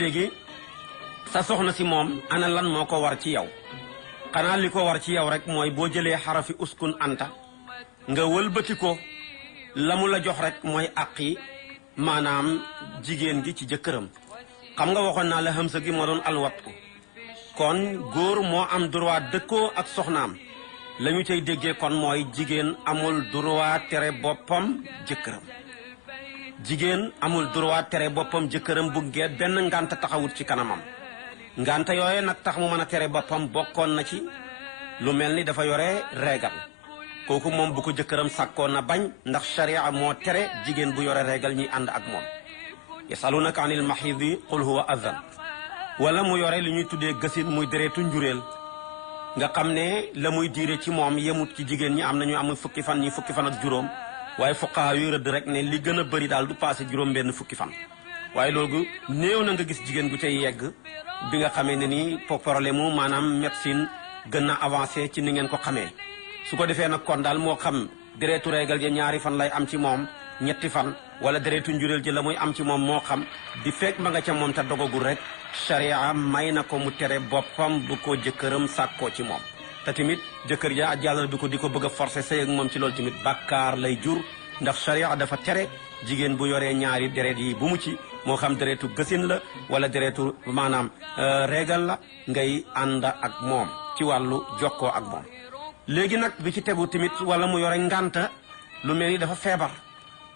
léegi sa soxna si moom ana lan moo ko war ci yow xanaa li ko war ci yow rek mooy boo jëlee xarafi uskun anta nga wëlbati ko la mu la jox rek mooy àqi maanaam jigéen gi ci jëkkëram xam nga waxoon naa la hamsa gi moo doon alwat ko kon góor moo am droit dëkkoo ak soxnaam la ñu cay déggee kon mooy jigéen amul droit tere boppam jëkkëram jigéen amul droit tere boppam jëkkëram bu geet benn ngànta taxawut ci kanamam ngànta yooye nag tax mu mën a tere boppam bokkoon na ci lu mel ni dafa yore régal kooku moom bu ko jëkkëram sàkkoon na bañ ndax sharia moo tere jigéen bu yore régal ñuy ànd ak moom yasalunaka anil mahidi qul huwa adhan wala mu yore li ñuy tuddee gësin muy deretu njuréel nga xam ne la muy diire ci moom yemut ci jigéen ñi am nañu amul fukki fan ñi fukki fan ak juróom waaye fuqaha yu rëdd rek ne li gën a bëri daal du passé juróom benn fukki fan waaye loolu néew na nga gis jigéen gu cay yegg bi nga xamee ne ni problème mu maanaam médecine gën na avancé ci ni ngeen ko xamee su ko defee nag kon daal moo xam deretu régal ja ñaari fan lay am ci moom ñetti fan wala deretu njuréel ji la muy am ci moom moo xam di fekk ma nga ca moom te dogagul rek sharia may na ko mu tere boppam bu ko jëkkëram sàkkoo ci moom te tamit jëkkër ja ak jàllal bi ko di ko bëgg a forcé sëy ak moom ci loolu tamit bàkkaar lay jur ndax sharia dafa tere jigéen bu yoree ñaari deret yi bu mu ci moo xam deretu gësin la wala deretu maanaam régal la ngay ànd ak moom ci wàllu jokkoo ak moom léegi nag bi ci tegu tamit wala mu yore ngànta lu mel ni dafa feebar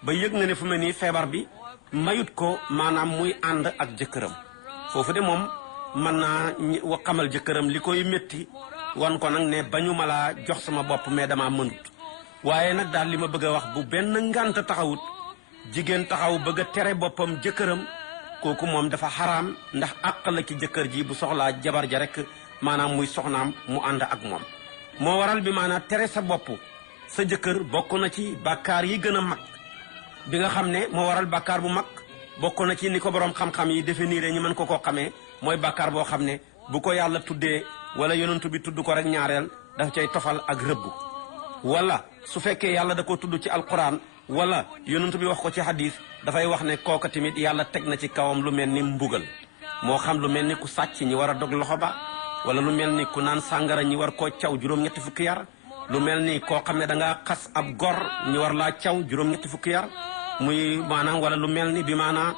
ba yëg na ne fu mel nii feebar bi mayut ko maanaam muy ànd ak jëkkëram foofu de moom mën naa xamal jëkkëram li koy métti wan ko nag ne bañu ma laa jox sama bopp mais dama mënut waaye nag daal li ma bëgg a wax bu benn ngànt taxawut jigéen taxaw bëgg a tere boppam jëkkëram kooku moom dafa xaraam ndax àq la ci jëkkër ji bu soxlaa jabar ja rek maanaam muy soxnaam mu ànd ak moom moo waral bi maanaam tere sa bopp sa jëkkër bokk na ci bàkkaar yi gën a mag bi nga xam ne moo waral bàkkaar bu mag bokk na ci ni ko borom xam-xam yi définir ñu mën ko koo xamee mooy bàkkaar boo xam ne bu ko yàlla tuddee wala yonentu bi tudd ko rek ñaareel daf cay tofal ak rëbb wala su fekkee yàlla da ko tudd ci alquran wala yonentu bi wax ko ci hadis dafay wax ne kooka tamit yàlla teg na ci kawam lu mel ni mbugal moo xam lu mel ni ku sàcc ñi war a dog loxo ba wala lu mel ni ku naan sàngara ñi war koo caw juróom-ñetti fukki yar lu mel ni koo xam ne da ngaa xas ab gor ñi war laa caw juróom-ñetti fukki yar muy maanaam wala lu mel ni bi maanaam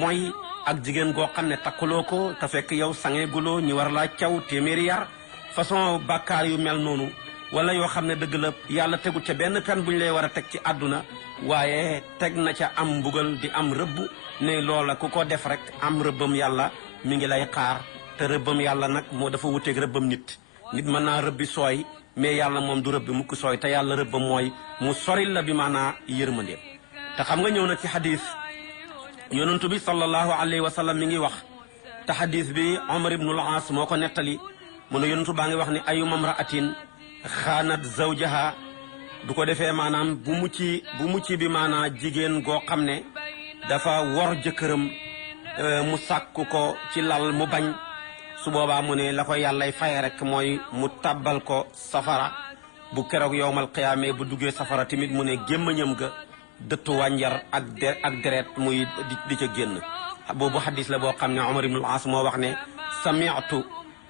mooy ak jigéen goo xam ne takkuloo ko te fekk yow sangeeguloo ñi war laa caw téeméeri yar façon bàkkaar yu mel noonu wala yoo xam ne dëgg la yàlla tegu ca benn pen bu ñu lay war a teg ci àdduna waaye teg na ca am mbugal di am rëbb ne loola ku ko def rek am rëbbam yàlla mi ngi lay xaar te rëbbam yàlla nag moo dafa wuteeg rëbbam nit mën naa rëbbi sooy mais yàlla moom du rëbbi mukk sooy te yàlla rëbbam mooy mu soril la bi maanaa yërmandeem te xam nga ñëw na ci xadis yonentu bi sallallahu alayhi wa sallam mi ngi wax te xadis bi Omar ibnul Aas moo ko nettali mu ne yonentu baa ngi wax ni ayuma mraatin xaanat zawjaha du ko defee maanaam bu mucc bi maanaa jigéen goo xam ne dafa wor jëkkëram mu sàkku ko ci lal mu bañ su boobaa mu ne la ko yàllay faye rek mooy mu tabbal ko safara bu keroog yowmal qiyaame bu duggee safara tamit mu ne gémmañam ga dëttu wànjar ak deret muy di ca génn boobu xadis la boo xam ne Omar ibnul As moo wax ne sami'tu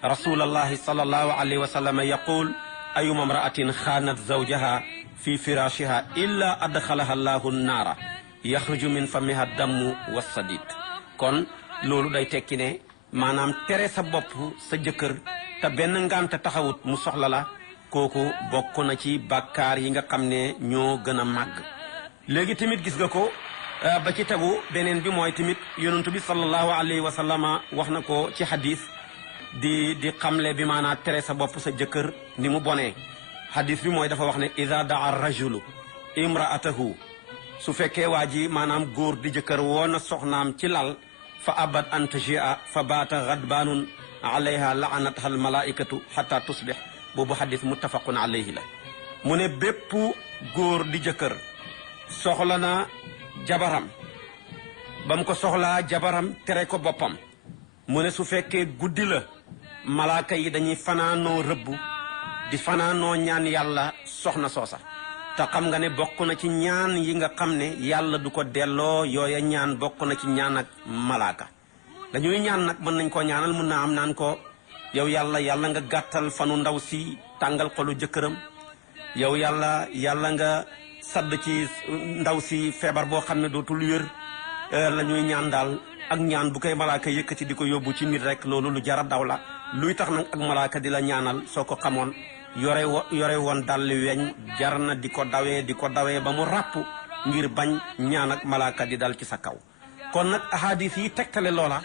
rasulallahi sallallahu alayhi wa sallam yaqul ayuma mraatin xaanat zawjaha fi firashiha illa adxalaha allahu naara yaxruju min famiha dammu wassadid kon loolu day tekki ne maanaam tere sa bopp sa jëkkër te benn ngànte taxawut mu soxla la kooku bokk na ci bàkkaar yi nga xam ne ñoo gën a màgg léegi tamit gis nga ko ba ci tegu beneen bi mooy tamit yonentu bi sallallahu alayhi wa sallama wax na ko ci hadis di xamle bi maanaam tere sa bopp sa jëkkër ni mu bonee hadis bi mooy dafa wax ne ida daa rajulu imraatahu su fekkee waa ji maanaam góor di jëkkër woo na soxnaam ci lal fa abad an tajia fa baata gadbaanun alayha laanatha al malaikatu xata tusbix boobu hadis muttafaqun alayhi la mu ne bépp góor di jëkkër soxla na jabaram ba mu ko soxlaa jabaram tere ko boppam mu ne su fekkee guddi la malaaka yi dañuy fanaanoo rëbb di fanaanoo ñaan yàlla soxna soosa te xam nga ne bokk na ci ñaan yi nga xam ne yàlla du ko delloo yooya ñaan bokk na ci ñaan ak malaaka dañuy ñaan nag mën nañ koo ñaanal mun naa am naan ko yow yàlla nga gàttal fanu ndaw si tàngal xolu jëkkëram yow yàlla nga sadd ci ndaw si feebar boo xam ne dootul wér la ñuy ñaan daal ak ñaan bu koy malaaka yëkkati di ko yóbbu ci nit rek loolu lu jara daw la luy tax nag ak malaaka di la ñaanal soo ko xamoon yore woon dalli weñ jar na di ko dawee ba mu ràpp ngir bañ ñaan ak malaaka di dal ci sa kaw kon nag ahadis yi tegtale loola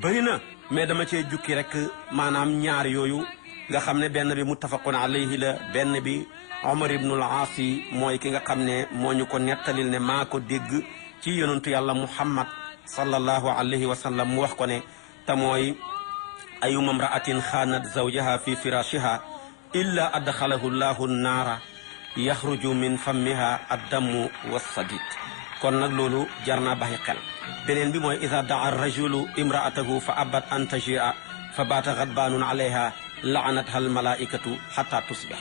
bëri na mais dama cee jukki rek maanaam ñaar yooyu nga xam ne benn bi muttafaqun alayhi la benn bi Omar ibnul Aas mooy ki nga xam ne moo ñu ko nettalil ne maa ko dégg ci yonentu yàlla Muhammad sallallahu alayhi wa sallam mu wax ko ne te mooy ayuma mraatin xaanat zawjaha fi firashiha illa adxalahu llahu naara yaxruju min fammiha addamu wassadid kon nag loolu jar naa baxi xel beneen bi mooy ida daa rajulu imraatahu fa abat an tajia fa baata gadbaanun alayha laanatha al malaikatu xata tusbix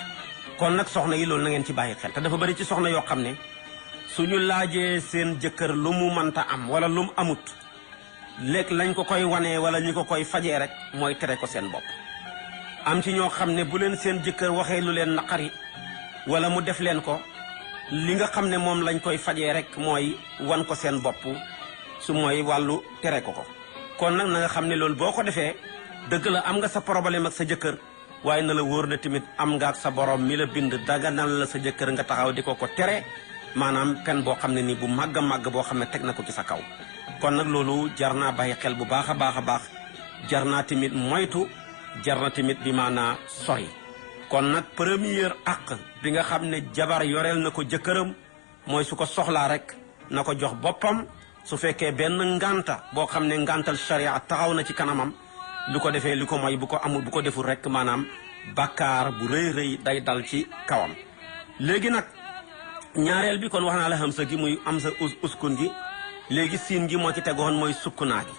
kon nag soxna yi loolu na ngeen ci bàyyi xel te dafa bëri ci soxna yoo xam ne suñu laajee seen jëkkër lu mu mënta am wala lu mu amut léegi lañ ko koy wanee wala ñi ko koy fajee rek mooy tere ko seen bopp am ci ñoo xam ne bu leen seen jëkkër waxee lu leen naqari wala mu def leen ko li nga xam ne moom lañ koy fajee rek mooy wan ko seen bopp su mooy wàllu tere ko kon nag na nga xam ne loolu boo ko defee dëgg la am nga sa problème ak sa jëkkër waaye na la wóor na tamit am nga ak sa borom mi la bind daganal la sa jëkkër nga taxaw di ko tere maanaam pen boo xam ne nii bu màgg a màgg boo xam ne teg na ko ci sa kaw kon nag loolu jar naa bàyyi xel bu baax a baax jar naa tamit moytu jar na tamit bi maanaa sori kon nag première àq bi nga xam ne jabar yoreel na ko jëkkëram mooy su ko soxlaa rek na ko jox boppam su fekkee benn nganta boo xam ne ngantal sharia taxaw na ci kanamam lu ko defee li ko mooy bu ko amul bu ko deful rek maanaam bakkaar bu rëy day dal ci kawam léegi nag ñaareel bi kon wax naa la hamsa gi muy am sa uskun gi léegi siin gi moo ci tegoon mooy sukkunaa gi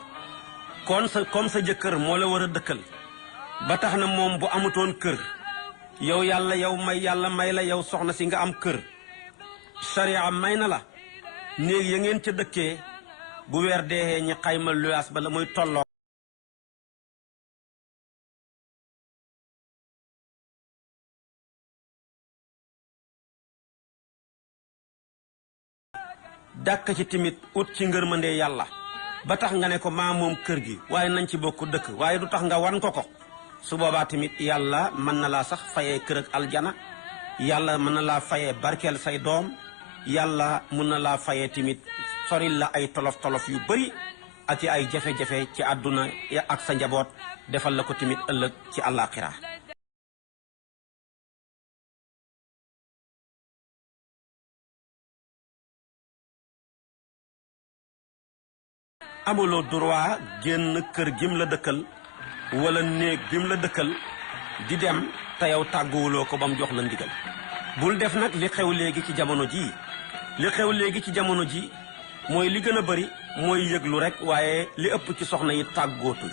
kon comme sa jëkkër moo la war a dëkkal ba tax na moom bu amutoon kër yow yàlla may la yow soxna si nga am kër sharia may na la néeg ya ngeen ca dëkkee bu weer deexee ñi xayma luyaas ba la muy tolloo dàkk ci timit ut ci ngërmande yàlla ba tax nga ne ko maa moom kër gi waaye nañ ci bokk dëkk waaye du tax nga wan ko su boobaa tamit yàlla mën na laa sax fayee kër ak aljana yàlla mën na laa fayee barkeel say doom yàlla mën na laa fayee tamit soril la ay tolof yu bëri ak ci ay jafe-jafe ci àdduna ak sa njaboot defal la ko tamit ëllëg ci àllaaxira amuloo droit génn kër gim la dëkkal wala néeg bim la dëkkal di dem te yow tàgguwuloo ko ba mu jox la ndigal bul def nag li xew léegi ci jamono ji mooy li gën a bëri mooy yëglu rek waaye li ëpp ci soxna yi tàggootuñ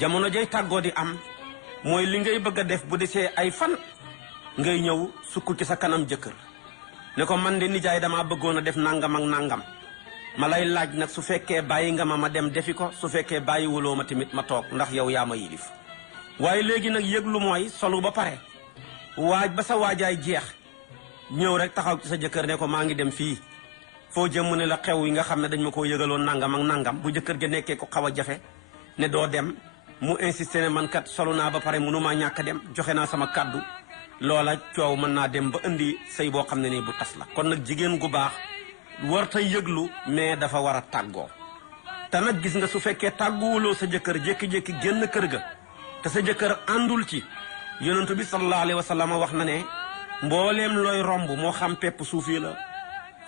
jamono jay tàggoo di am mooy li ngay bëgg a def bu desee ay fan ngay ñëw sukk ci sa kanam jëkkër ne ko man de nijaay dama bëggoon a def nangam ak nangam ma lay laaj nag su fekkee bàyyi nga ma dem defi ko su fekkee bàyyi wuloo ma tamit ma toog ndax yow yaa ma yilif waaye léegi nag yëglu mooy solu ba pare waaj ba sa waajaay jeex ñëw rek taxaw ci sa jëkkër ne ko maa ngi dem fii foo jëm mu ne la xew yi nga xam ne dañ ma koo yëgaloon nangam ak nangam bu jëkkër ga nekkee ko xaw a jafe ne doo dem mu insisté ne man kat solu naa ba pare mënumaa ñàkk a dem joxe naa sama kàddu loola coow mën naa dem ba indi sëy boo xam ne nii bu tas la kon nag jigéen gu baax warta yëglu mais dafa war a tàggoo te nag gis nga su fekkee tàgguwuloo sa jëkkër jékki-jékki génn kër ga te sa jëkkër àndul ci yonentu bi sallallahu alayhi wa sallam wax na ne mbooleem looy romb moo xam pepp suuf yi la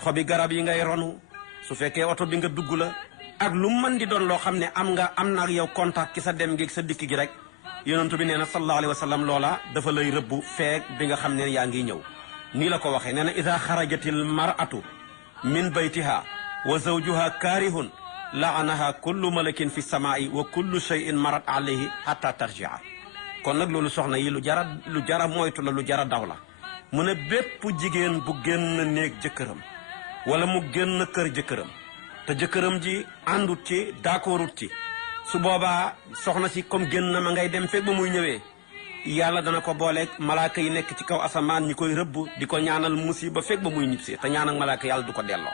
xobi garab yi ngay ronu su fekkee oto bi nga dugg la ak lu mën di doon loo xam ne am na ak yow contact ki sa dem gi sa dikk gi rek yonentu bi nee na sallallahu alayhi wa sallam loola dafa lay rëbbu feek bi nga xam ne yaa ngi ñëw nii la ko waxee nee na ida xarajatil mar'atu min baytiha wa zawjuha kaarihun laanaha kullu malakin fi samaai wa kullu shay'in marat alayhi hatta tarjia kon nag loolu soxna yi lu jara moytu la lu jara daw la mu ne bépp jigéen bu génn néeg jëkkëram wala mu génn kër jëkkëram te jëkkëram ji àndut ci d'accordut ci su boobaa soxna si comme génn na ma ngay dem fekk ba muy ñëwee yàlla dana ko booleeg malaaka yi nekk ci kaw asamaan ñi koy rëbb di ko ñaanal musiba fekk ba muy ñibbisi te ñaan ak malaaka yàlla du ko delloo.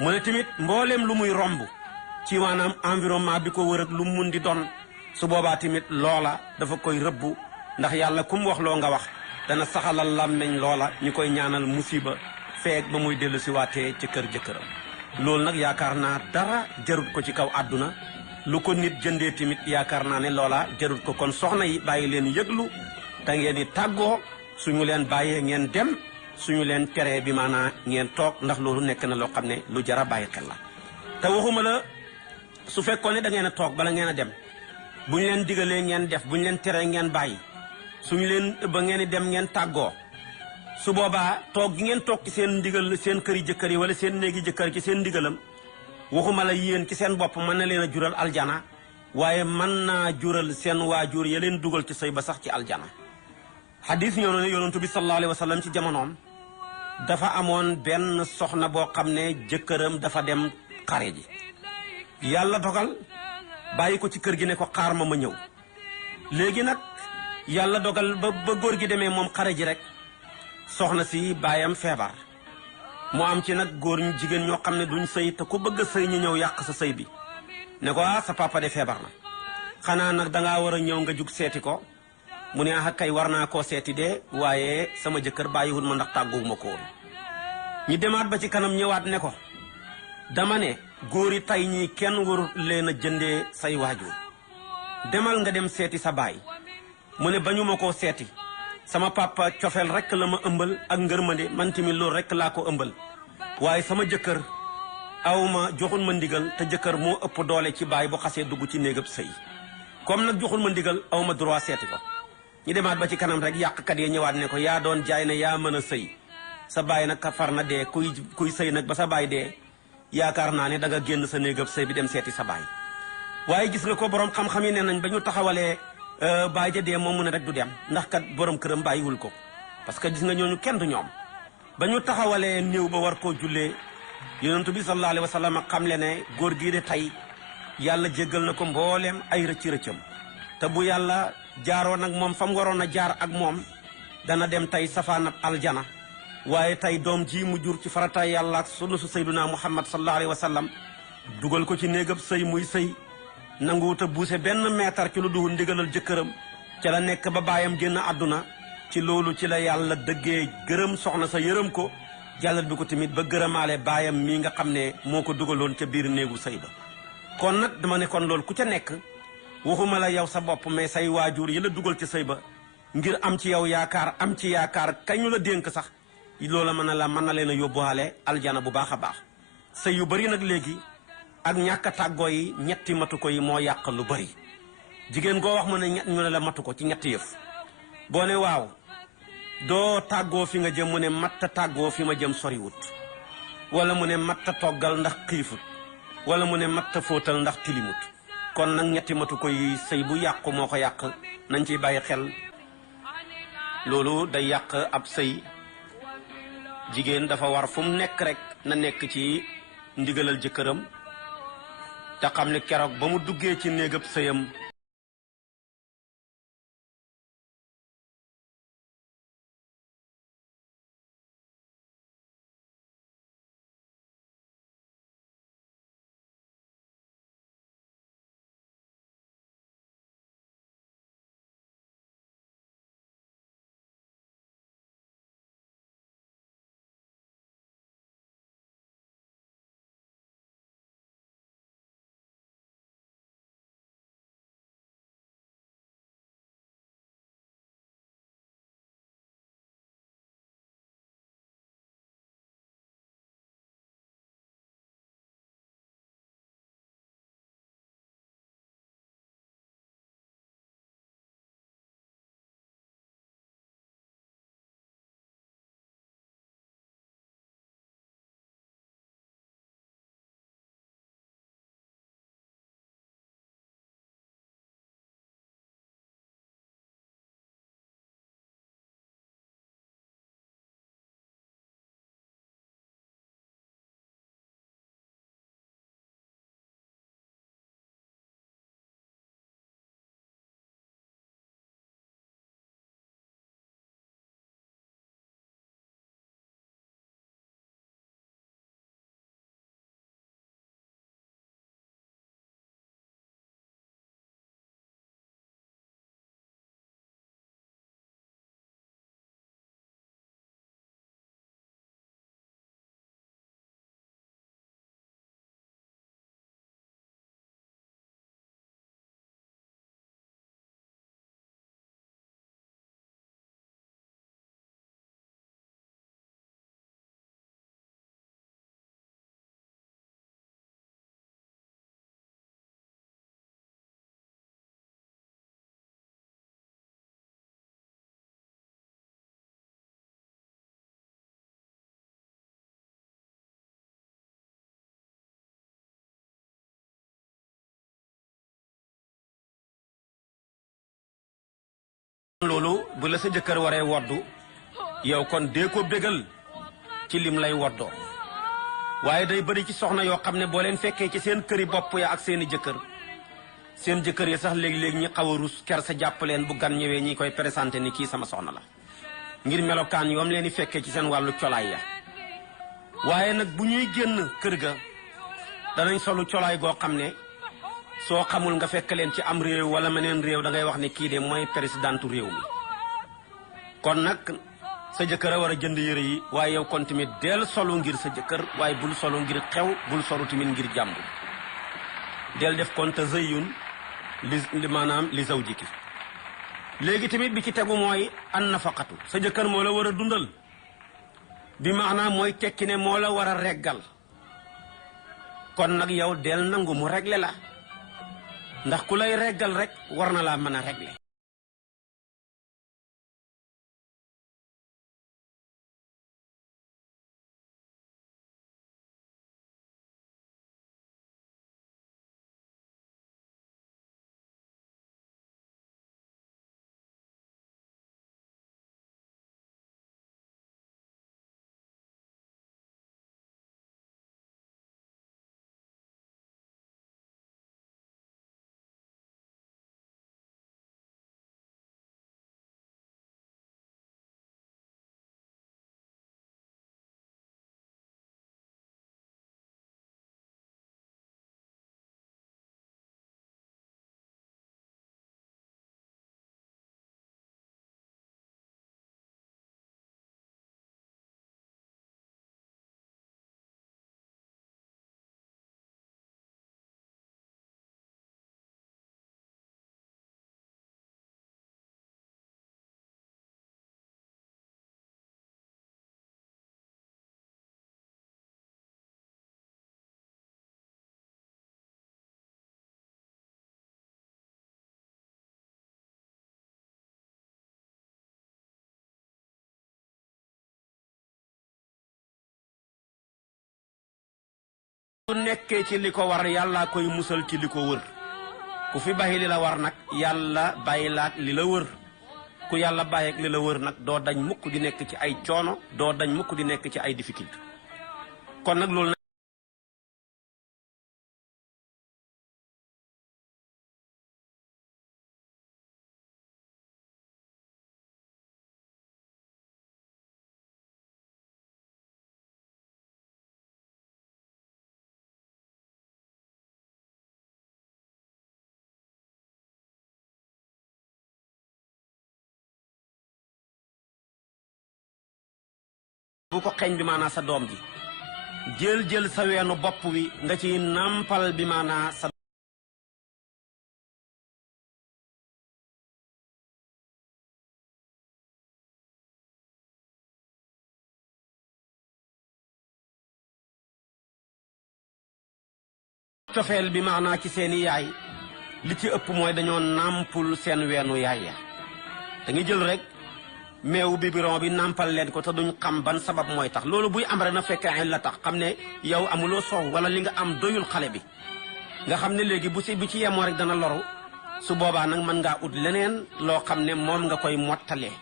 mu ne tamit mbooleem lu muy romb ci maanaam environnement bi ko wër ak lu mu mun di doon su boobaa tamit loola dafa koy rëbb ndax yàlla ku mu wax loo nga wax dana saxalal làmmeñ loola ñu koy ñaanal musiba feek ba muy dellu si waatee ci kër jëkkëram. loolu nag yaakaar naa dara jarut ko ci kaw àdduna lu ko nit jëndee tamit yaakaar naa ne loola jarut ko. kon soxna yi bàyyi leen yëglu te ngeen di tàggoo suñu leen bàyyee ngeen dem suñu leen teree bi maanaa ngeen toog ndax loolu nekk na loo xam ne lu jar a bàyyi xel la. te waxuma la su fekkoon ne da ngeen a toog bala ngeen a dem bu ñu leen digalee ngeen def bu ñu leen teree ngeen bàyyi suñu leen ba ngeen di dem ngeen tàggoo su boobaa toog gi ngeen toog ci seen ndigal seen këri jëkkër yi wala seen néegi jëkkër ci seen ndigalam waxuma la yéen ci seen bopp mën na leen a jural aljana waaye mën naa jural seen waajur ya leen dugal ci sëy ba sax ci aljana. xadis ñëw na ne yonentu bi sallallahu alayhi wa sallam ci jamonoom dafa amoon benn soxna boo xam ne jëkkëram dafa dem xare ji yàlla dogal bàyyi ko ci kër gi ne ko xaar ma ñëw. léegi nag yàlla dogal ba góor gi demee moom xare ji rek soxna si baayam feebar mu am ci nag góor ñu jigéen ñoo xam ne duñ sëy te ku bëgg a sëy ñu ñëw yàq sa sëy bi ne ko sa papa de feebar na xanaa nag dangaa war a ñëw nga jug seeti ko mu ne kay war naa koo seeti de waaye sama jëkkër bàyyiwul ma ndax tàgguwuma ko woon. ñu demaat ba ci kanam ñëwaat ne ko dama ne góor yi tey ñii kenn warul leen a jëndee say waajur demal nga dem seeti sa baay. mu ne bañu ma koo seeti sama papa cofeel rek la ma ëmbal ak ngërmande man tamit loolu rek laa ko ëmbal waaye sama jëkkër aw ma joxul ma ndigal te jëkkër moo ëpp doole ci baay bu xasee dugg ci néegab sëy comme nag joxul ma ndigal aw ma droit seeti ko. ñu demaat ba ci kanam rek yàqkat yi ñëwaat ne ko yaa doon jaay ne yaa mën a sëy sa baay nag ka far na dee kuy sëy nag ba sa baay dee yaakaar naa ne da nga génn sa néegab sëy bi dem seeti sa baay. waaye gis nga ko borom xam-xam yi ne nañ ba ñu taxawalee baay ja dee moom mu ne rek du dem ndax kat borom këram bàyyiwul ko parce que gis nga ñooñu kenn du ñoom. ba ñu taxawalee néew ba war koo jullee yonentu bi sallallahu alayhi wa sallam xam le ne góor gii de tey yàlla jéggal na ko mbooleem ay rëcc-rëccam te bu yàlla jaaroon ak moom fa mu waroon a jaar ak moom dana dem tey safaanab aljana. waaye tey doom ji mu jur ci farata yàlla ak sunna su sayduna muhammad sallallahu alayhi wa sallam dugal ko ci néegab sëy muy sëy nanguwut a buuse benn meetar ci lu duhul ndigalal jëkkëram ca la nekk ba baayam génn àdduna. ci loolu ci la yàlla dëggee gërëm soxna sa yërëm ko jàllal bi ko tamit ba gërëmaale baayam mii nga xam ne moo ko dugaloon ca biir néegu sëy ba. kon nag dama ne kon loolu ku ca nekk waxuma la yow sa bopp mais say waajur yi la dugal ci sëy ba ngir am ci yow yaakaar am ci yaakaar kañu la dénk sax loola mën na leen a yóbbuwaale aljana bu baax a baax. sëy yu bari nag léegi ak ñàkk a tàggoo yi ñetti matu ko yi moo yàq lu bari. jigéen goo wax mu ne ñu ne la matu ko ci ñetti yëf boo ne waaw doo tàggoo fi nga jëm mu ne matta tàggoo fi ma jëm soriwut wala mu ne matta toggal ndax xiifut wala mu ne matta fóotal ndax tilimut. kon nag ñetti matu ko yi sëy bu yàqu moo ko yàq nañ ciy bàyyi xel. loolu day yàq ab sëy. jigéen dafa war fu mu nekk rek na nekk ci ndigalal jëkkëram te xam ne keroog ba mu duggee ci néegab sëyam loolu bu la sa jëkkër waree woddu yow kon dee ko bégal ci lim lay woddoo waaye day bëri ci soxna yoo xam ne boo leen fekkee ci seen këri bopp ya ak seeni jëkkër seen jëkkër yi sax léegi-léegi ñi xaw a rus ker sa jàpp leen bu gan ñëwee ñi koy présenté ni kii sama soxna la ngir melokaan yoom leen di fekkee ci seen wàllu colaay ya waaye nag bu ñuy génn kër ga danañ solu colaay goo xam ne soo xamul nga fekk leen ci am réew wala meneen réew da ngay wax ne kii de mooy présidentu réew mi kon nag sa jëkkër a war a jënd yére yi waaye yow kon tamit del solu ngir sa jëkkër waaye bul solu ngir xew bul solu tamit ngir jàmbur del def kon tazayyun li maanaam li zawjiki léegi tamit bi ci tegu mooy an nafaqatu sa jëkkër moo la war a dundal bi maanaam mooy tekki ne moo la war a reggal kon nag yow del nangu mu regle la ndax ku lay reggal rek war na laa mën a regle su nekkee ci li ko war yàlla koy musal ci li ko wër ku fi bàyyi li la war nag yàlla bàyyi laak li la wër ku yàlla bàyyi ak li la wër nag doo dañ mukk di nekk ci ay coono doo dañ mukk di nekk ci ay difficulté kon nag loolu bu ko xeeñ bi maanaa sa doom ji jël sa weenu bopp wi nga ci nàmpal bi maanaa sa cofeel bi maanaa ci seeni yaay li ci ëpp mooy dañoo nàmpul seen weenu yaay ya da ngi jël rek meewu biberon bi nàmpal leen ko te duñ xam ban sabab mooy tax loolu buy am rek na fekk ay la tax xam ne yow amuloo soow wala li nga am doyul xale bi nga xam ne léegi bu ci yemoo rek dana loru su boobaa nag mën ngaa ut leneen loo xam ne moom nga koy mottalee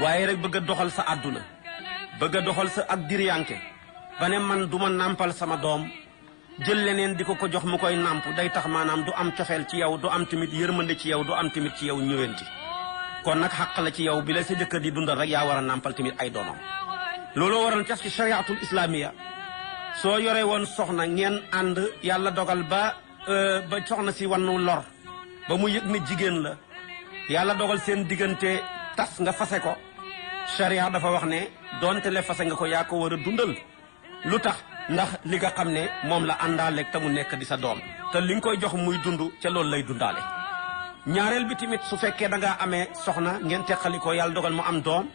waaye rek bëgg a doxal sa àdduna bëgg a doxal sa ak diriyanke ba ne man du ma nàmpal sama doom jël leneen di ko jox mu koy nàmp day tax maanaam du am cofeel ci yow du am tamit yërmande ci yow du am tamit ci yow ñëwenti kon nag xàq la ci yow bi la sa jëkkër di dundal rek yaa war a nàmpal tamit ay doomam looloo waral cas ci chariatul islamiya soo yore woon soxna ngeen ànd yàlla dogal ba soxna si wannu lor ba mu yëg ne jigéen la yàlla dogal seen diggante tas nga fase ko charia dafa wax ne doonte le fase nga ko yaa ko war a dundal lu tax ndax li nga xam ne moom la àndaaleeg te mu nekk di sa doom te li nga koy jox muy dund ca loolu lay dundaale ñaareel bi tamit su fekkee da ngaa amee soxna ngeen teqali ko yàlla dogal mu am doom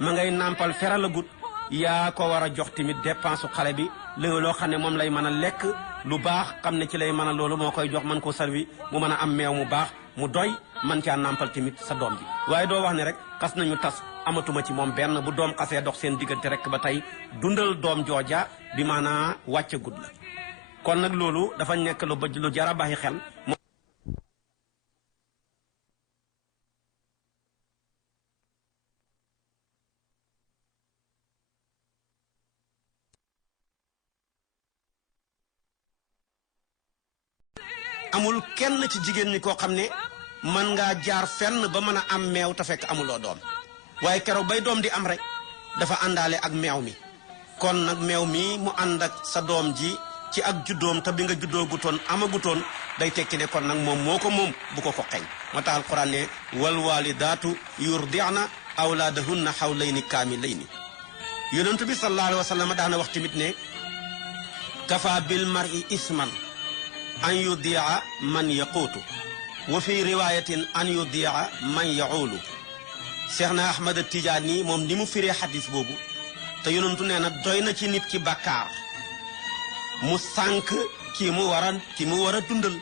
ma ngay nàmpal feral a gut yaa ko war a jox tamit dépense xale bi li loo xam ne moom lay mën a lekk lu baax xam ne ci lay mën a loolu moo koy jox mën koo servi mu mën a am meew mu baax mu doy man caa nàmpal tamit sa doom ji waaye doo wax ne rek xas nañu tas amatuma ci moom benn bu doom xasee dox seen diggante rek ba tey dundal doom jooja bi maanaa wàcce gud la kon nag loolu dafa nekk lu jar a bàyyi xel amul kenn ci jigéen ñi koo xam ne mën ngaa jaar fenn ba mën a am meew te fekk amuloo doom waaye keroog bay doom di am rek dafa àndaale ak meew mi kon nag meew mi mu ànd ak sa doom ji ci ak juddoom te bi nga juddoo gutoon amagutoon day tekki ne kon nag moom moo ko moom bu ko ko xeeñ moo tax alquran ne wal walidaatu yurdi'na awlaadahunna hawlayni kaamilayni yonentu bi sallallahu alayhi wa sallam daana wax tamit ne kafa bil mar'i isman an yudi'a man yaquutu wa fi riwayatin an yudi'a man yaulu Seexna Ahmad Tijaani moom ni mu firee xadis boobu te yonentu nee na doy na ci nit ki bàkkaar mu sànk ki mu war a dundal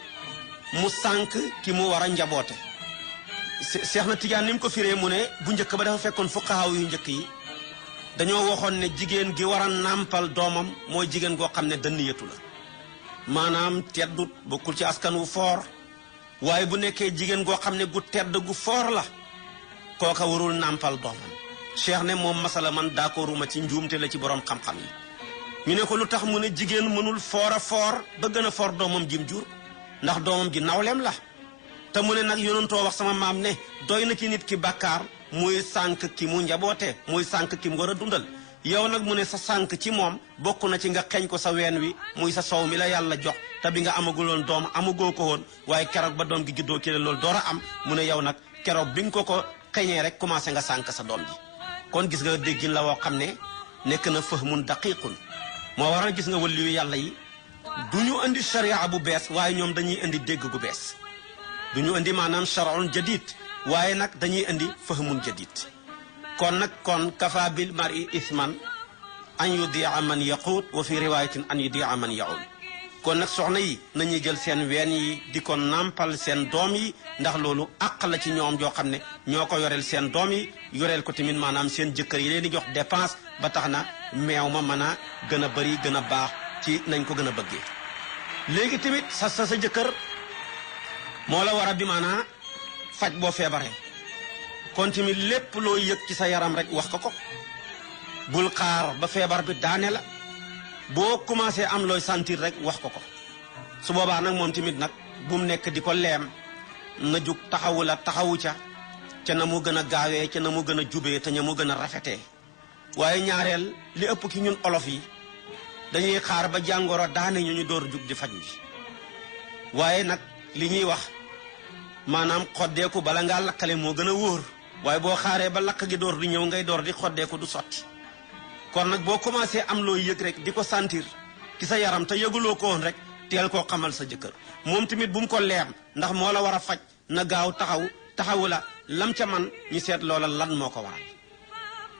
mu sànk ki mu war a njaboote Seexna Tijaan ni mu ko firee mu ne bu njëkk ba dafa fekkoon fuqahaa yu njëkk yi dañoo waxoon ne jigéen gi war a nàmpal doomam mooy jigéen goo xam ne dënn yëtu la maanaam teddut bokkul ci askan wu foor waaye bu nekkee jigéen goo xam ne gu tedd gu foor la kooka warul nàmpal doomam cheikh ne moom masala man d'accorduma ci njuumte la ci borom xam-xam yi ñu ne ko lu tax mu ne jigéen mënul foor a foor ba gën a foor doomam jim jur ndax doomam ji nawleem la te mu ne nag yonentoo wax sama maam ne doy na ci nit ki bàkkaar muy sànk ki mu njaboote muy sànk ki mu war a dundal yow nag mu ne sa sànk ci moom bokk na ci nga xeeñ ko sa ween wi muy sa sow mi la yàlla jox te bi nga amaguloon doom amagoo ko woon waaye keroog ba doom gi juddoo ci la loolu door a am mu ne yow nag keroog bi nga ko xeeñee rek commencé nga sànk sa doom ji kon gis nga déggin la woo xam ne nekk na fahmun daqiqun moo waral gis nga waliyu yàlla yi du ñu indi sharia bu bees waaye ñoom dañuy indi dégg gu bees du ñu indi maanaam shar'un jadid waaye nag dañuy indi fahmun jadid kon nag kafa bil mar'i isman an yudi'a man yaquut wa fi riwayatin an yudi'a man yaul kon nag soxna yi nañuy jël seen ween yi di ko nàmpal seen doom yi ndax loolu àq la ci ñoom joo xam ne ñoo ko yoreel seen doom yi yoreel ko tamit maanaam seen jëkkër yi leen di jox dépense ba tax na meew ma mën a gën a bëri gën a baax ci nañ ko gën a bëggee léegi tamit sa jëkkër moo la war a bi maanaa faj boo feebaree kon tamit lépp loo yëg ci sa yaram rek wax ko bul xaar ba feebar bi daane la boo commencé am looy sentir rek wax ko su boobaa nag moom tamit nag bu mu nekk di ko leem na jug taxawu ca na mu gën a gaawee ca na mu gën a jubee te ña mu gën a rafetee waaye ñaareel li ëpp ki ñun olof yi dañuy xaar ba jàngoro daane ñu door jug di faju ji waaye nag li ñuy wax maanaam xoddeeku bala ngaa lakkale moo gën a wóor waaye boo xaaree ba lakk gi door di ñëw ngay door di xoddeeku du sotti kon nag boo commencé am loo yëg rek di ko sentir ci sa yaram te yëguloo ko woon rek teel koo xamal sa jëkkër moom tamit bu mu ko leem ndax moo la war a faj na gaaw taxawu la lam ca man ñu seet loola lan moo ko waral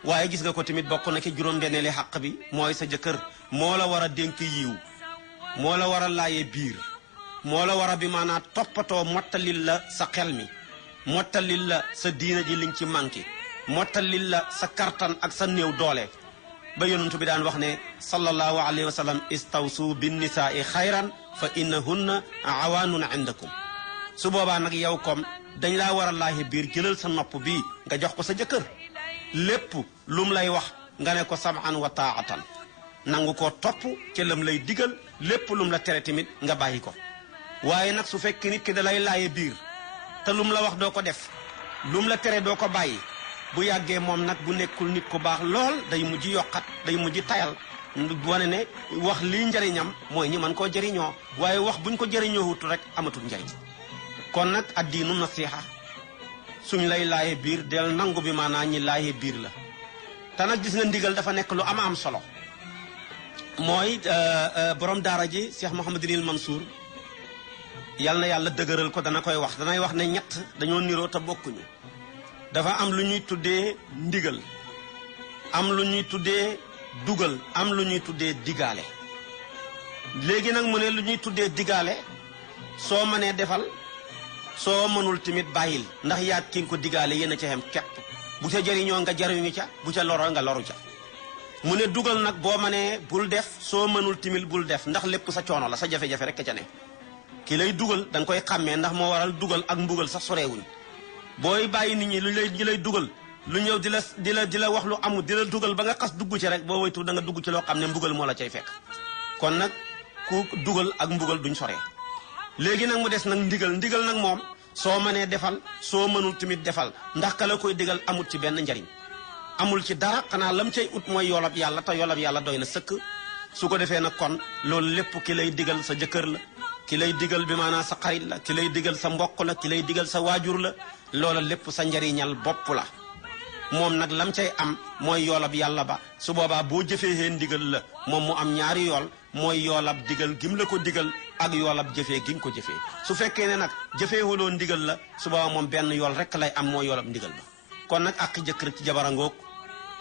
waaye gis nga ko tamit bokk na ci juróom-benneeli xàq bi mooy sa jëkkër moo la war a dénk yiw moo la war a laaye biir moo la war a bi maanaa toppatoo mottalil la sa xel mi mottalil la sa diina ji liñ ci manqué mottalil la sa kartan ak sa néew doole ba yonentu bi daan wax ne sallallahu alayhi wa sallam istawsu bin nisaai xayran fa innahunna awaanun indakum su boobaa nag yow comme dañ laa war a laaye biir jëlal sa nopp bii nga jox ko sa jëkkër lépp lum lay wax nga ne ko sam'an wa taatan nangu ko topp ca lam lay digal lépp lum la tere tamit nga bàyyi ko waaye nag su fekk nit ki da lay laaye biir te lum la wax doo ko def lum la tere doo ko bàyyi bu yàggee moom nag bu nekkul nit ku baax lool day mujj yokkat day mujj tayal wane ne wax lii njëriñam mooy ñi mën koo jëriñoo waaye wax buñ ko jëriñoo wut rek amatul njëriñ kon nag addiinu nasiha suñ lay laaye biir del nangu bi maanaa ñi laaye biir la te nag gis nga ndigal dafa nekk lu am solo mooy borom daara ji Cheikh Mouhamadinil Mansour yal na yàlla dëgëral ko danay wax ne ñett dañoo niroo te bokkuñu dafa am lu ñuy tuddee ndigal am lu ñuy tuddee dugal am lu ñuy tuddee digaale léegi nag mu ne lu ñuy tuddee digaale soo mënee defal soo mënul tamit bàyyil ndax yaat ki nga ko digaale yéen a ca xem kepp bu ca jëriñoo nga jëriñu ca bu ca loroo nga loru ca mu ne dugal nag boo mënee bul def soo mënul timit bul def ndax lépp sa coono la sa jafe-jafe rek ca ne ki lay dugal da nga koy xàmmee ndax moo waral dugal ak mbugal sax soreewuñ booy bàyyi nit ñi ñu lay dugal lu ñëw di la wax lu amul di la dugal ba nga xas dugg ci rek boo waytu da nga dugg ci loo xam ne mbugal moo la cay fekk kon nag ku dugal ak mbugal duñ soree léegi nag mu des nag ndigal nag moom soo mënee defal soo mënul tamit defal ndax ka la koy digal amul ci benn njariñ amul ci dara xanaa lam cay ut mooy yoolab yàlla te yoolab yàlla doy na sëkk su ko defee nag kon loolu lépp ki lay digal sa jëkkër la ki lay digal bi maanaam sa xarit la ki lay digal sa mbokk la ki lay digal sa waajur la loola lépp sa njariñal bopp la moom nag lam cay am mooy yoolab yàlla ba su boobaa boo jëfee ndigal la moom mu am ñaari yool mooy yoolab digal gim la ko digal ak yoolab jëfee gi nga ko jëfee su fekkee ne nag jëfee waloo ndigal la su boobaa moom benn yool rek lay am mooy yoolab ndigal ba kon nag ak jëkkër ci jabarangoog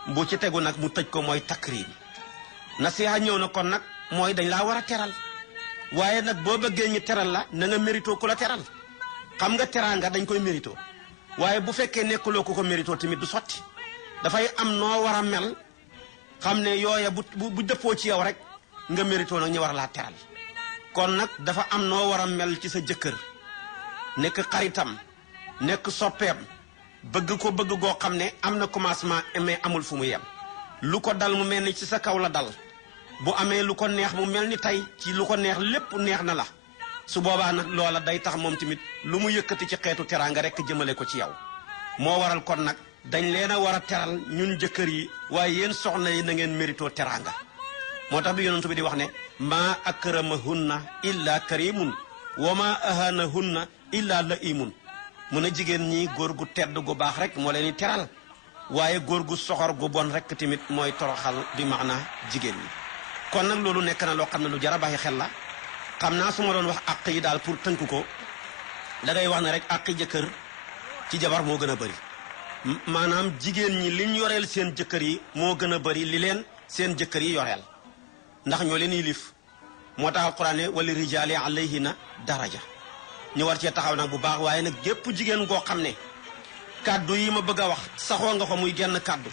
bu ci tegu nag mu tëj ko mooy takriim nasiha ñëw na kon nag mooy dañ laa war a teral waaye nag boo bëggee ñu teral la na nga mérito ku la teral xam nga teraanga dañ koy mérito waaye bu fekkee nekkuloo ku ko mérito tamit du sotti dafay am noo war a mel xam ne yooya bu dëppoo ci yow rek nga mérito nag ñu war laa teral kon nag dafa am noo war a mel ci sa jëkkër nekk xaritam nekk soppeem bëgg ko bëgg goo xam ne am na commencement mais amul fu mu yem lu ko dal mu mel ni ci sa kaw la dal bu amee lu ko neex mu mel ni tey ci lu ko neex lépp neex na la su boobaa nag loola day tax moom tamit lu mu yëkkati ci xeetu teraanga rek jëmale ko ci yow moo waral kon nag dañ leen a war a teral ñun jëkkër yi waaye yéen soxna yi na ngeen mérito teraanga moo tax bi yonent bi di wax ne maa akramahunna illa karimun wa ma ahanahunna illa laimun mu ne jigéen ñi góor gu tedd gu baax rek moo leen di teral waaye góor gu soxor gu bon rek tamit mooy toroxal bi maana jigéen ñi kon nag loolu nekk na loo xam ne lu jar a bàyyi xel la xam naa su ma doon wax àq yi daal pour tënk ko da ngay wax ne rek àqi jëkkër ci jabar moo gën a bëri maanaam jigéen ñi liñ yoreel seen jëkkër yi moo gën a bëri li leen seen jëkkër yi yoreel ndax ñoo leen yilif moo tax alquran ne wali rijaali alayhina daraja ñu war cee taxaw nag bu baax waaye nag gépp jigéen goo xam ne kàddu yi ma bëgg a wax saxoo nga ko muy genn kàddu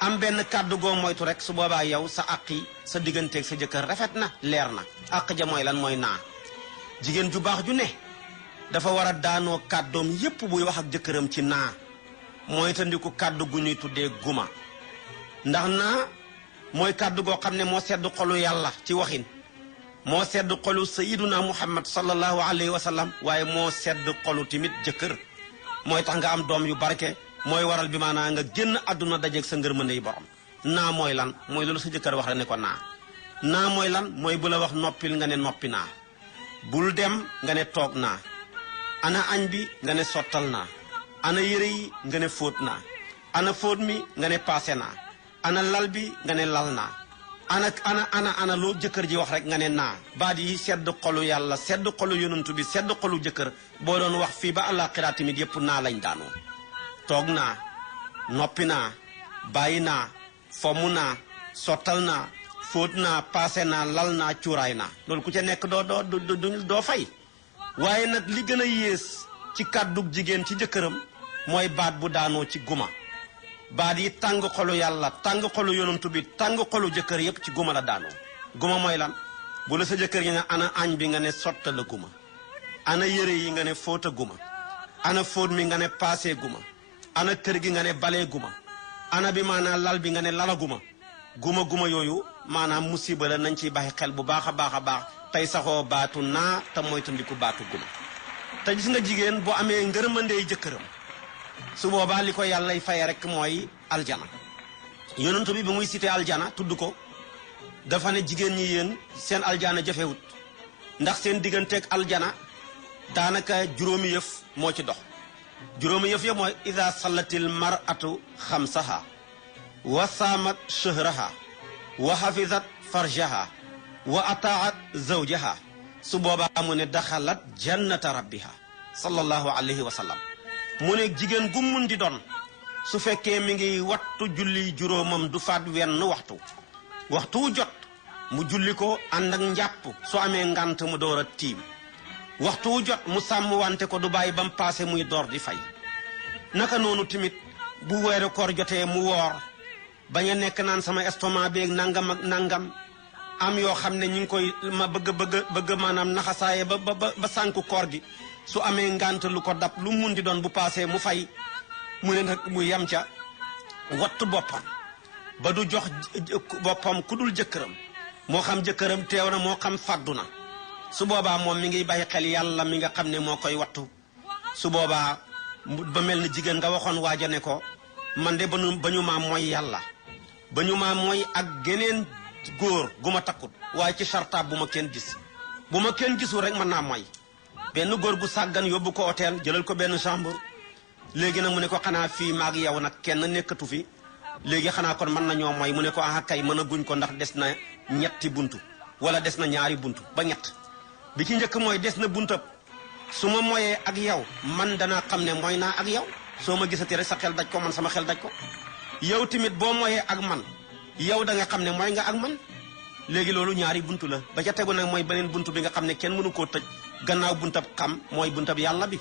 am benn kàddu goo moytu rek su boobaa yow sa àq yi sa digganteeg sa jëkkër rafet na leer na àq ja mooy lan mooy naa jigéen ju baax ju ne dafa war a daanoo kàddoom yépp buy wax ak jëkkëram ci naa mooy tandiku kàddu gu ñuy tuddee guma ndax naa mooy kàddu goo xam ne moo sedd xolu yàlla ci waxin moo sedd xolu sayiduna muhammad sallallahu alayhi wa sallam waaye moo sedd xolu tamit jëkkër mooy tax nga am doom yu barke mooy waral bi maanaa nga génn àdduna dajeeg sa ngërmande yi borom naa mooy lan mooy loolu sa jëkkër wax rek ne ko naa mooy lan mooy bu la wax noppil nga ne noppi naa bul dem nga ne toog naa ana añ bi nga ne sottal naa ana yére yi nga ne fóot naa ana fóot mi nga ne paase naa ana lal bi nga ne lal naa ana loo jëkkër ji wax rek nga ne naa baat yi sedd xolu yàlla sedd xolu yonantu bi sedd xolu jëkkër boo doon wax fii ba àllaaxira tamit yépp naa lañ daanoo toog naa noppi naa bàyyi naa fomm naa sottal naa fóot naa paase naa lal naa cuuraay naa loolu ku ca nekk doo fay waaye nag li gën a yées ci kàddug jigéen ci jëkkëram mooy baat bu daanoo ci guma baat yi tàng xolu yàlla tàng xolu yonantu bi tàng xolu jëkkër yépp ci guma la daanoo guma mooy lan bu la sa jëkkër yi ne ana añ bi nga ne sotta la guma ana yére yi nga ne fóota guma ana fóot mi nga ne paase guma ana kër gi nga ne balee guma ana bi maanaam lal bi nga ne lala guma yooyu maanaam musiba la nañ ciy bàyyi xel bu baax a baax a baax tey saxoo baatu naa te moytandiku baatu guma te gis nga jigéen bu amee ngërëmandey jëkkëram su boobaa li ko yàllay faye rek mooy aljana yonentu bi muy cité aljana tudd ko dafa ne jigéen ñi yéen seen aljana jafewut ndax seen digganteeg aljana daanaka juróomi yëf moo ci dox juróomi yëf ya mooy ida sallatil mar'atu xamsaha wa saamat shahraha wa hafizat farjaha wa ataat zawjaha su boobaa mu ne daxalat jannata rabbiha sallallahu alayhi wa sallam mu ne jigéen gu mun di doon su fekkee mi ngi wattu julli juróomam du faat wenn waxtu jot mu julli ko ànd ak njàpp su amee ngant mu door a tiim waxtu jot mu sàmm wante ko du bàyyi ba mu paase muy door di fay naka noonu tamit bu weeru koor jotee mu woor bañ a nekk naan sama estomac beeg nangam ak nangam am yoo xam ne ñu ngi koy ma bëgg maanaam naxasaaye ba sànku koor gi su amee ngant lu ko dab lu mun di doon bu paasee mu fay mu ne nag mu yem ca wattu boppam ba du jox boppam ku dul jëkkëram moo xam jëkkëram teew na moo xam fàddu na su boobaa moom mi ngi bàyyi xel yàlla mi nga xam ne moo koy wattu su boobaa ba mel ni jigéen nga waxoon waaja ne ko man de ba ñu maa mooy yàlla ba ñu maa mooy ak geneen góor gu ma takkut waaye ci sartaab bu ma kenn gis bu ma kenn gisul rek mën naa mooy benn góor gu sàggan yóbbu ko hôtel jëlal ko benn chambre léegi nag mu ne ko xanaa fii maag yow nag kenn nekkatu fi léegi xanaa kon mën nañoo mooy mu ne ko ah kay mën a guñ ko ndax des na ñetti buntu wala des na ñaari buntu ba ñett bi ci njëkk mooy des na buntab su ma moyee ak yow man danaa xam ne mooy naa ak yow soo ma gisati rek sa xel daj ko man sama xel daj ko yow tamit boo moyee ak man yow da nga xam ne mooy nga ak man léegi loolu ñaari buntu la ba ca tegu nag mooy beneen buntu bi nga xam ne kenn mënu koo tëj gannaaw buntab xam mooy buntab yàlla bi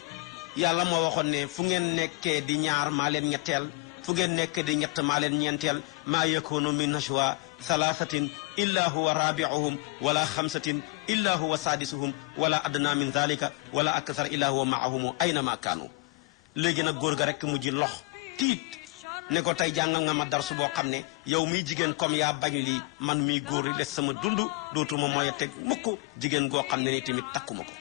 yàlla moo waxoon ne fu ngeen nekkee di ñaar maa leen ñetteel fu ngeen nekkee di ñett maa leen ñeenteel maa yakunu min najwa thalathatin illa huwa rabi'uhum wala xamsatin illa huwa sadisuhum wala adna min dhalika wala akthar illa huwa ma'ahum aynama kaanu léegi nag góor ga rek mu ji lox tiit ne ko tey jàngal nga ma darsu boo xam ne yow miy jigéen comme yaa bañ lii man miy góor yi des sama dund dootuma mooy teg mukk jigéen goo xam ne ni tamit takkuma ko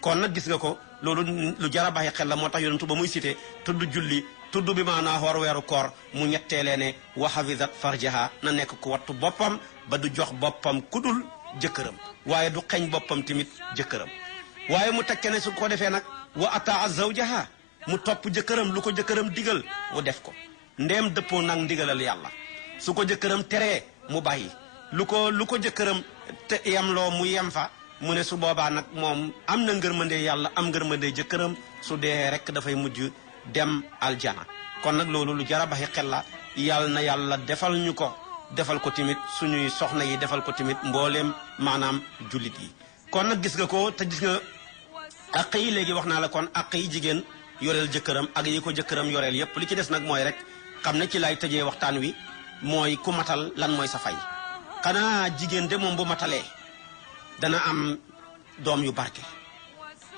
kon nag gis nga ko loolu lu jar a bàyyi xel la moo tax yonentu ba muy cité tudd julli tudd bi maanaa xoor weeru koor mu ñetteelee ne wa hafizat farjaha na nekk ku wattu boppam ba du jox boppam kudul jëkkëram waaye du xeñ boppam tamit jëkkëram waaye mu tekke ne su ko defee nag wa ataa zawjaha mu topp jëkkëram lu ko jëkkëram digal mu def ko ndeem dëppoo nag ndigalal yàlla su ko jëkkëram teree mu bàyyi lu ko jëkkëram te yemloo mu yem fa mu ne su boobaa nag moom am na ngërmande yàlla am ngërmande jëkkëram su dee rek dafay mujj dem aljana kon nag loolu lu jara baxi xel la yàlla na yàlla defal ñu ko defal ko tamit suñuy soxna yi defal ko tamit mbooleem maanaam jullit yi kon nag gis nga ko te gis nga àq yi léegi wax naa la kon àq yi jigéen yoreel jëkkëram ak yi ko jëkkëram yoreel yépp li ci des nag mooy rek xam ne ci lay tëjee waxtaan wi mooy ku matal lan mooy sa fay xanaa jigéen de moom bu matalee dana am doom yu barke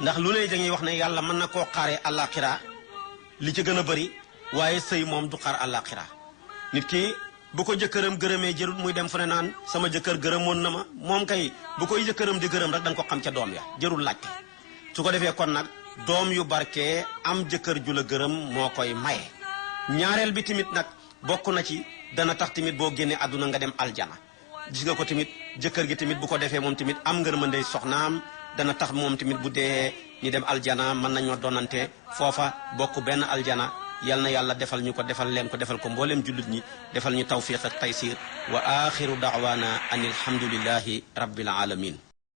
ndax lu lay dañuy wax ne yàlla mën na koo xaaree àllaaxira li ci gën a bëri waaye sëy moom du xaar àllaaxira nit ki bu ko jëkkëram gërëmee jërul muy dem fu ne naan sama jëkkër gërëmoon na ma moom kay bu koy jëkkëram di gërëm rek da nga ko xam ca doom ya jërul laajte su ko defee kon nag doom yu barke am jëkkër ju la gërëm moo koy maye ñaareel bi tamit nag bokk na ci dana tax tamit boo génnee àdduna nga dem aljana gis nga ko tamit jëkkër gi tamit bu ko defee moom tamit am ngërmande soxnaam dana tax moom tamit bu dee ñu dem aljana mën nañoo donante foofa bokk benn aljana yal na yàlla defal ñu ko defal leen ko defal ko mbooleem jullit ñi defal ñu tawfiq ak taysir wa axiru daawaana an alhamdulillahi rabbil alamin